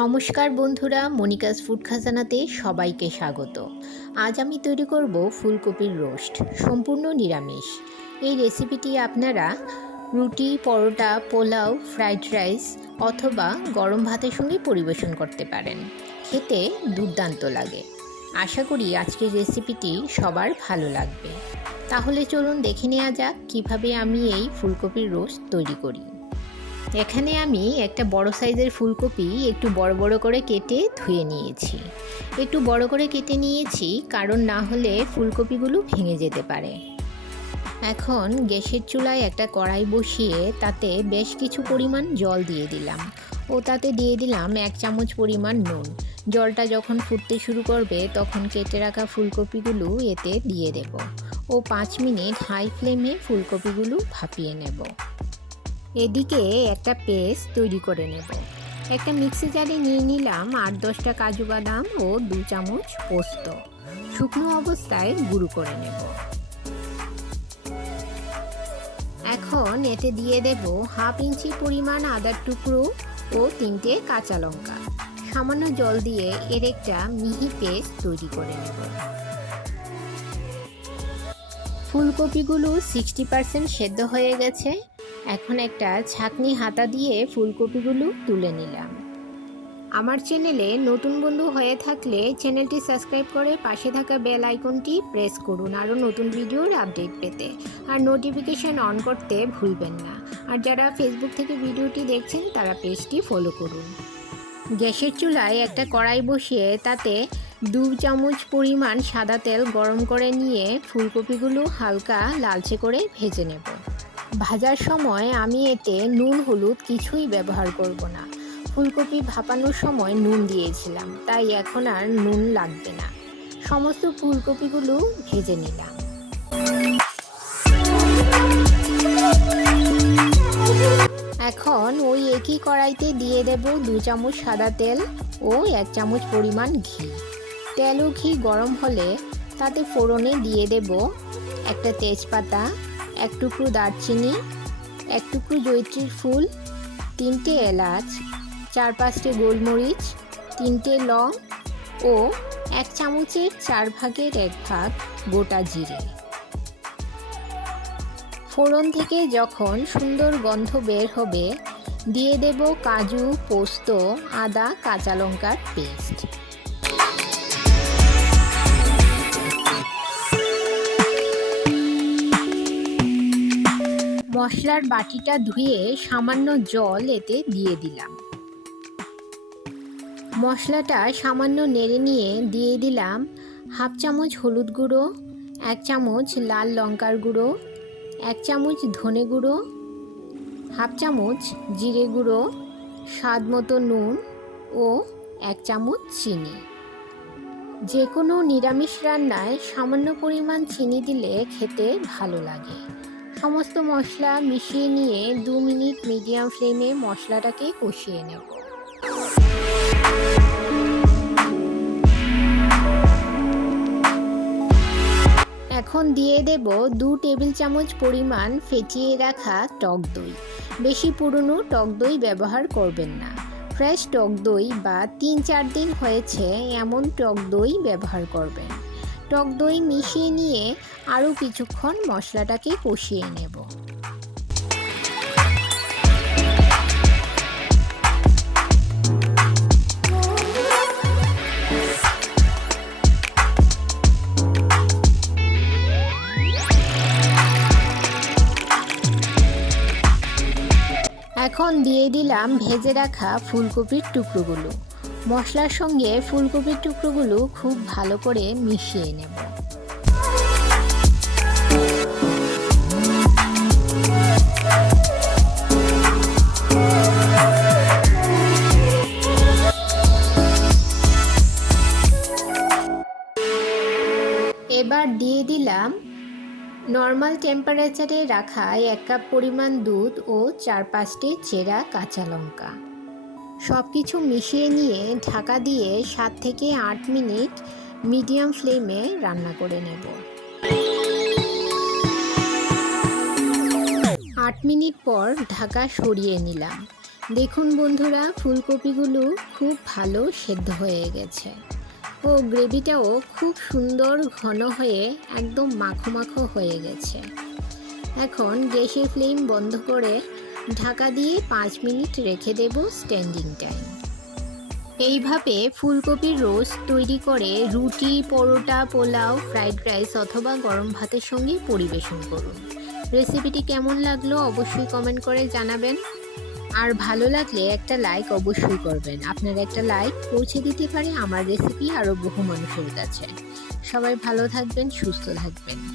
নমস্কার বন্ধুরা, Monica's food খাজানাতে সবাইকে স্বাগত। আজ আমি তৈরি করব ফুলকপির রোস্ট, সম্পূর্ণ নিরামিষ। এই রেসিপিটি আপনারা রুটি, পরোটা, পোলাও, ফ্রাইড রাইস অথবা গরম ভাতের সঙ্গে পরিবেশন করতে পারেন। খেতে দুর্দান্ত লাগে। আশা করি আজকের রেসিপিটি সবার ভালো লাগবে। তাহলে চলুন দেখে নেওয়া যাক কীভাবে আমি এই ফুলকপির রোস্ট তৈরি করি। এখানে আমি একটা বড় সাইজের ফুলকপি একটু বড় বড় করে কেটে ধুয়ে নিয়েছি। একটু বড় করে কেটে নিয়েছি কারণ না হলে ফুলকপিগুলো ভেঙে যেতে পারে। এখন গ্যাসের চুলায় একটা কড়াই বসিয়ে তাতে বেশ কিছু পরিমাণ জল দিয়ে দিলাম ও তাতে দিয়ে দিলাম 1 চামচ পরিমাণ নুন। জলটা যখন ফুটতে শুরু করবে তখন কেটে রাখা ফুলকপিগুলো এতে দিয়ে দেব ও 5 মিনিট হাই ফ্লেমে ফুলকপিগুলো ভাপিয়ে নেব। এদিকে একটা পেস্ট তৈরি করে নেব। একটা মিক্সি জারে নিয়ে নিলাম 8-10টা কাজু বাদাম ও 2 চামচ পোস্ত। শুকনো অবস্থায় গুঁড়ো করে নেব। এখন এতে দিয়ে দেব 1/2 ইঞ্চি পরিমাণ আদার টুকরো ও 3টে কাঁচা লঙ্কা। সামান্য জল দিয়ে এর একটা মিহি পেস্ট তৈরি করে নেব। ফুলকপিগুলো 60% সেদ্ধ হয়ে গেছে। এখন একটা ছাঁকনি হাতা দিয়ে ফুলকপিগুলো তুলে নিলাম। আমার চ্যানেলে নতুন বন্ধু হয়ে থাকলে চ্যানেলটি সাবস্ক্রাইব করে পাশে থাকা বেল আইকনটি প্রেস করুন আরও নতুন ভিডিওর আপডেট পেতে, আর নোটিফিকেশন অন করতে ভুলবেন না। আর যারা ফেসবুক থেকে ভিডিওটি দেখছেন তারা পেজটি ফলো করুন। গ্যাসের চুলায় একটা কড়াই বসিয়ে তাতে 2 চামচ পরিমাণ সাদা তেল গরম করে নিয়ে ফুলকপিগুলো হালকা লালচে করে ভেজে নেব। ভাজার সময় আমি এতে নুন হলুদ কিছুই ব্যবহার করব না। ফুলকপি ভাপানোর সময় নুন দিয়েছিলাম, তাই এখন আর নুন লাগবে না। সমস্ত ফুলকপিগুলো ভেজে নিলাম। এখন ওই একই কড়াইতে দিয়ে দেব 2 চামচ সাদা তেল ও 1 চামচ পরিমাণ ঘি। তেল ও ঘি গরম হলে তাতে ফোড়নে দিয়ে দেব একটা তেজপাতা, 1 টুকরো দারচিনি, 1 টুকরো জয়িত্রীর ফুল, 3টে এলাচ, 4-5টে গোলমরিচ, 3টে লং ও 1 চামচের 4 ভাগের 1 ভাগ গোটা জিরে। ফোড়ন থেকে যখন সুন্দর গন্ধ বের হবে দিয়ে দেব কাজু, পোস্ত, আদা, কাঁচা লঙ্কার পেস্ট। মশলার বাটিটা ধুয়ে সামান্য জল এতে দিয়ে দিলাম। মশলাটা সামান্য নেড়ে নিয়ে দিয়ে দিলাম 1/2 চামচ হলুদ গুঁড়ো, 1 চামচ লাল লঙ্কার গুঁড়ো, 1 চামচ ধনে গুঁড়ো, 1/2 চামচ জিরে গুঁড়ো, স্বাদ মতো নুন ও 1 চামচ চিনি। যে কোনো নিরামিষ রান্নায় সামান্য পরিমাণ চিনি দিলে খেতে ভালো লাগে। সমস্ত মশলা মিশিয়ে নিয়ে 2 মিনিট মিডিয়াম ফ্লেমে মশলাটাকে কষিয়ে নেব। এখন দিয়ে দেব 2 টেবিল চামচ পরিমাণ ফেটিয়ে রাখা টক দই। বেশি পুরনো টক দই ব্যবহার করবেন না। ফ্রেশ টক দই বা 3-4 দিন হয়েছে এমন টক দই ব্যবহার করবেন। টক দই মিশিয়ে নিয়ে আরও কিছুক্ষণ মশলাটাকে কষিয়ে নেব। এখন দিয়ে দিলাম ভেজে রাখা ফুলকপির টুকরোগুলো। মশলার সঙ্গে ফুলকপির টুকরোগুলো খুব ভালো করে মিশিয়ে নেব। এবার দিয়ে দিলাম নর্মাল টেম্পারেচারে রাখা 1 কাপ পরিমাণ দুধ ও 4-5টে চেরা কাঁচা লঙ্কা। সব কিছু মিশিয়ে নিয়ে ঢাকা দিয়ে 7 থেকে 8 মিনিট মিডিয়াম ফ্লেমে রান্না করে নেব। 8 মিনিট পর ঢাকা সরিয়ে নিলাম। দেখুন বন্ধুরা, ফুলকপিগুলো খুব ভালো সেদ্ধ হয়ে গেছে ও গ্রেভিটাও খুব সুন্দর ঘন হয়ে একদম মাখো মাখো হয়ে গেছে। এখন গ্যাসের ফ্লেম বন্ধ করে ঢাকা দিয়ে 5 মিনিট রেখে দেব স্ট্যান্ডিং টাইম। এইভাবে ফুলকপির রোস্ট তৈরি করে রুটি, পরোটা, পোলাও, ফ্রাইড রাইস অথবা গরম ভাতের সঙ্গে পরিবেশন করুন। রেসিপিটি কেমন লাগলো অবশ্যই কমেন্ট করে জানাবেন। আর ভালো লাগলে একটা লাইক অবশ্যই করবেন। আপনার একটা লাইক পৌঁছে দিতে পারে আমার রেসিপি আরও বহু মানুষের কাছে। সবাই ভালো থাকবেন, সুস্থ থাকবেন।